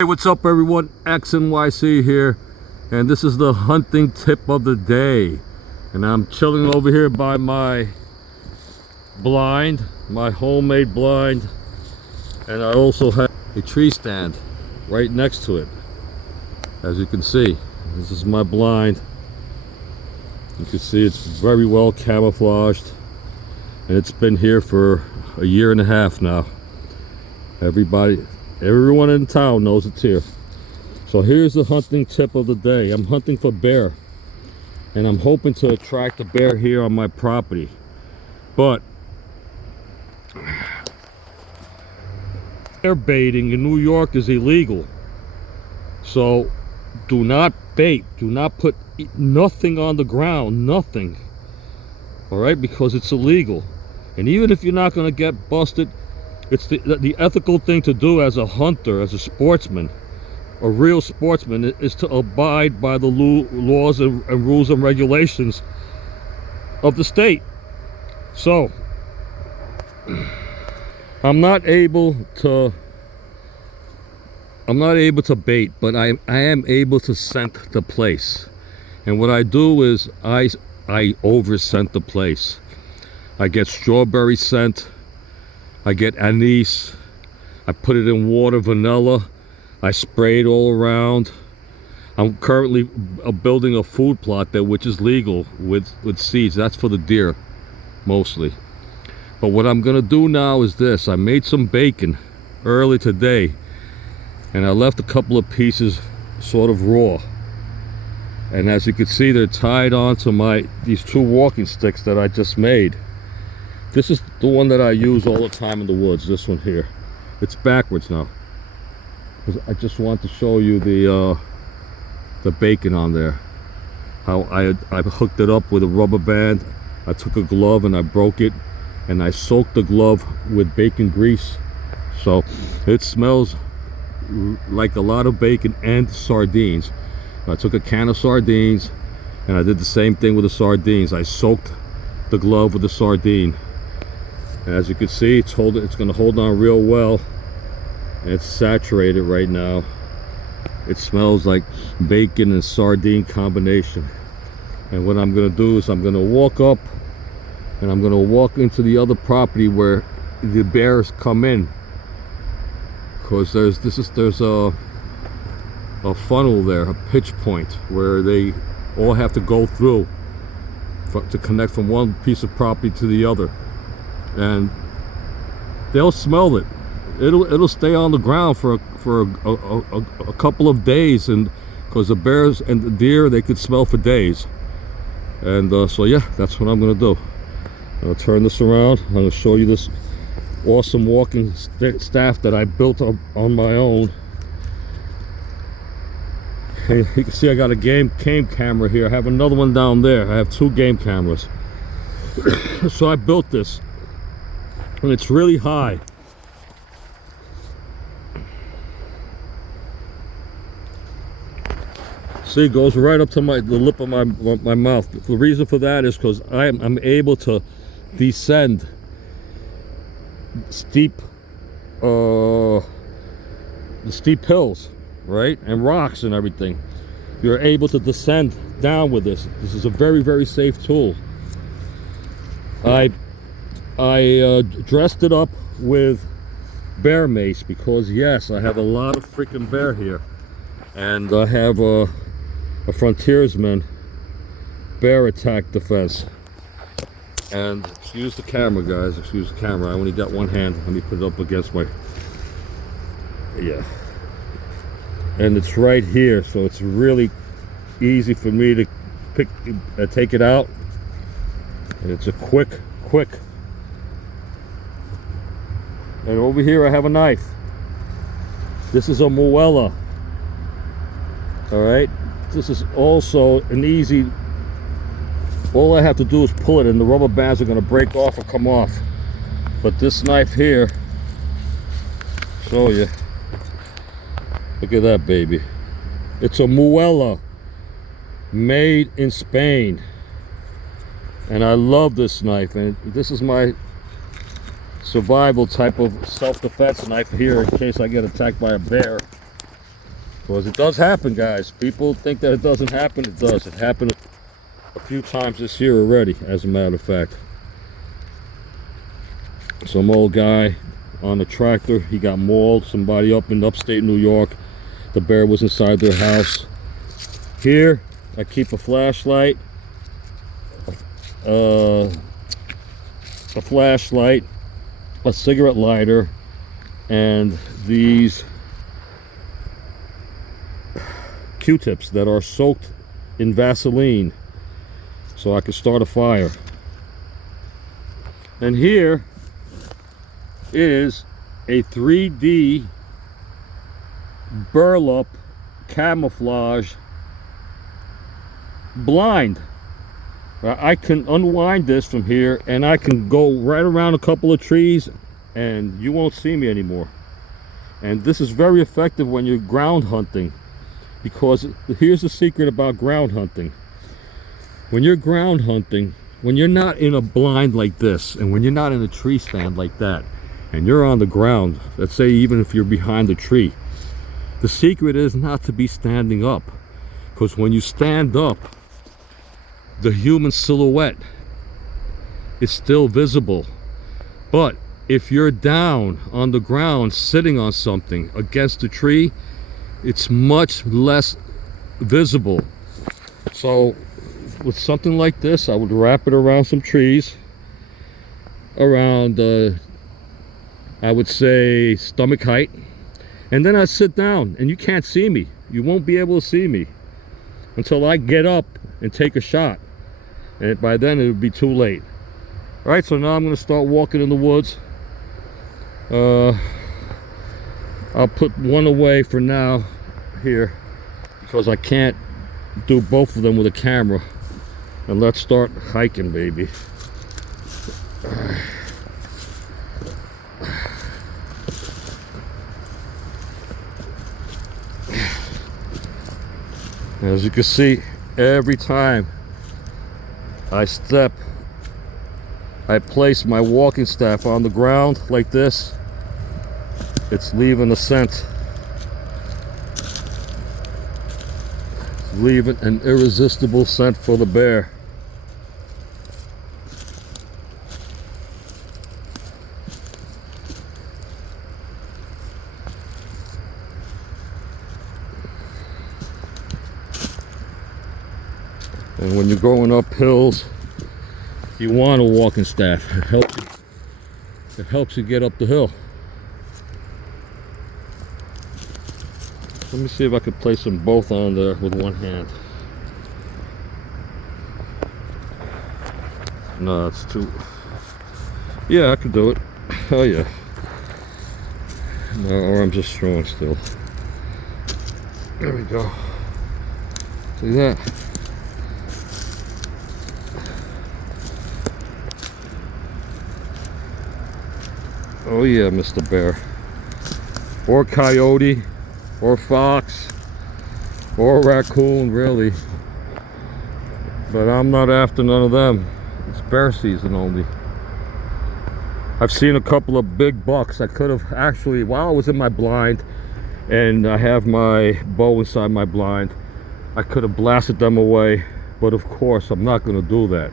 Hey, what's up everyone? XNYC here, and this is the hunting tip of the day. And I'm chilling over here by my blind, my homemade blind, and I also have a tree stand right next to it. As you can see, this is my blind. You can see it's very well camouflaged, and it's been here for a year and a half now. Everyone in town knows it's here. So here's the hunting tip of the day. I'm hunting for bear, and I'm hoping to attract a bear here on my property. But bear baiting in New York is illegal. So do not bait, do not put nothing on the ground, nothing. All right, because it's illegal. And even if you're not going to get busted, it's the ethical thing to do as a hunter, as a sportsman, a real sportsman, is to abide by the laws and rules and regulations of the state. So I'm not able to bait, but I am able to scent the place. And what I do is I over scent the place. I get strawberry scent, I get anise, I put it in water, vanilla, I spray it all around. I'm currently building a food plot there, which is legal, with seeds. That's for the deer mostly. But what I'm gonna do now is this. I made some bacon early today, and I left a couple of pieces sort of raw, and as you can see, they're tied onto these two walking sticks that I just made. This is the one that I use all the time in the woods, this one here. It's backwards now. I just want to show you the bacon on there. How I hooked it up with a rubber band. I took a glove and I broke it, and I soaked the glove with bacon grease. So it smells like a lot of bacon and sardines. I took a can of sardines and I did the same thing with the sardines. I soaked the glove with the sardine. As you can see, it's going to hold on real well, and it's saturated right now. It smells like bacon and sardine combination. And what I'm going to do is I'm going to walk up, and I'm going to walk into the other property where the bears come in, because there's a funnel there, a pitch point, where they all have to go through to connect from one piece of property to the other. And they'll smell it. It'll stay on the ground for a couple of days, and because the bears and the deer, they could smell for days. And so yeah, that's what I'm gonna do. I'll turn this around. I'm gonna show you this awesome walking staff that I built on my own. And you can see I got a game camera here. I have another one down there. I have two game cameras. So I built this, and it's really high. See, it goes right up to the lip of my mouth. The reason for that is because I'm able to descend steep hills, right, and rocks and everything. You're able to descend down with this. This is a very, very safe tool. I dressed it up with bear mace because, yes, I have a lot of freaking bear here, and I have a frontiersman bear attack defense. And excuse the camera, guys, excuse the camera. I only got one hand. Let me put it up against my, yeah, and it's right here, so it's really easy for me to take it out, and it's a quick. And over here I have a knife. This is a Muela. All right, this is also an easy, all I have to do is pull it, and the rubber bands are going to break off or come off. But this knife here, show you, look at that baby. It's a Muela, made in Spain, and I love this knife. And this is my survival type of self-defense knife here in case I get attacked by a bear. Because it does happen, guys. People think that it doesn't happen. It does. It happened a few times this year already, as a matter of fact. Some old guy on a tractor, he got mauled. Somebody up in upstate New York, the bear was inside their house. Here I keep a flashlight, a cigarette lighter, and these Q-tips that are soaked in Vaseline so I can start a fire. And here is a 3D burlap camouflage blind. I can unwind this from here and I can go right around a couple of trees and you won't see me anymore. And this is very effective when you're ground hunting, because here's the secret about ground hunting. When you're ground hunting, when you're not in a blind like this, and when you're not in a tree stand like that, and you're on the ground, let's say even if you're behind a tree, the secret is not to be standing up, because when you stand up, the human silhouette is still visible. But if you're down on the ground sitting on something against a tree, it's much less visible. So with something like this, I would wrap it around some trees, around I would say stomach height, and then I sit down and you can't see me. You won't be able to see me until I get up and take a shot, and by then it would be too late. All right, so now I'm going to start walking in the woods. I'll put one away for now here because I can't do both of them with a camera. And let's start hiking, baby. As you can see, every time I step, I place my walking staff on the ground like this, it's leaving a scent. It's leaving an irresistible scent for the bear. And when you're going up hills, you want a walking staff. It helps you get up the hill. Let me see if I can place them both on there with one hand. No, it's too... Yeah, I can do it. Oh yeah. My arm's just strong still. There we go. See that? Oh yeah, Mr. Bear. Or coyote, or fox, or raccoon, really. But I'm not after none of them. It's bear season only. I've seen a couple of big bucks. I could have actually, while I was in my blind, and I have my bow inside my blind, I could have blasted them away. But of course, I'm not going to do that.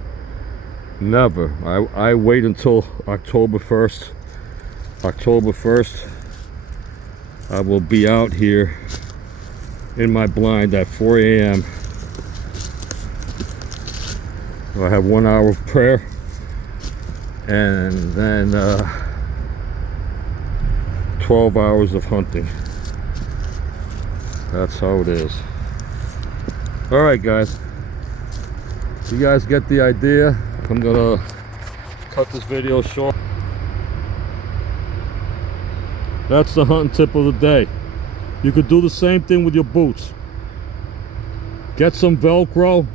Never. I wait until October 1st. October 1st, I will be out here in my blind at 4 a.m. I have 1 hour of prayer, and then 12 hours of hunting. That's how it is. All right, guys. You guys get the idea. I'm gonna cut this video short. That's the hunting tip of the day. You could do the same thing with your boots. Get some Velcro,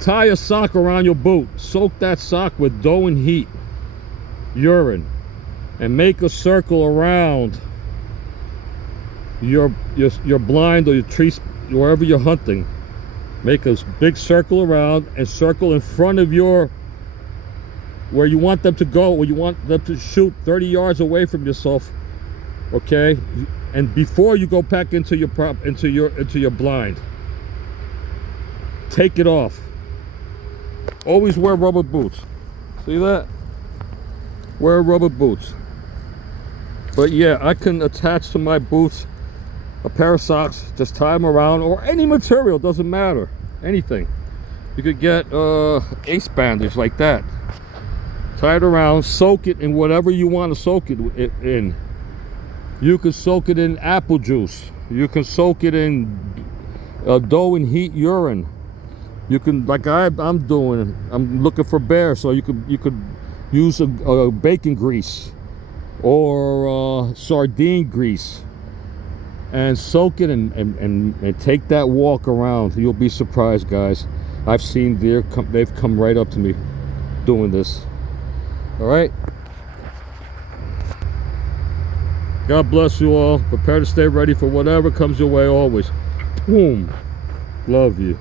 tie a sock around your boot, soak that sock with dough and heat, urine, and make a circle around your blind or your tree, wherever you're hunting. Make a big circle around and circle in front of your, where you want them to go, where you want them to shoot 30 yards away from yourself. Okay, and before you go back into your into your blind, take it off. Always wear rubber boots. See that? Wear rubber boots. But yeah, I can attach to my boots a pair of socks, just tie them around, or any material, doesn't matter, anything. You could get ace bandage like that, tie it around, soak it in whatever you want to soak it in. You can soak it in apple juice, you can soak it in dough and heat urine. You can, like I'm doing, I'm looking for bear, so you could use a bacon grease or sardine grease and soak it and take that walk around. You'll be surprised, guys. I've seen deer they've come right up to me doing this. All right, God bless you all. Prepare to stay ready for whatever comes your way always. Boom. Love you.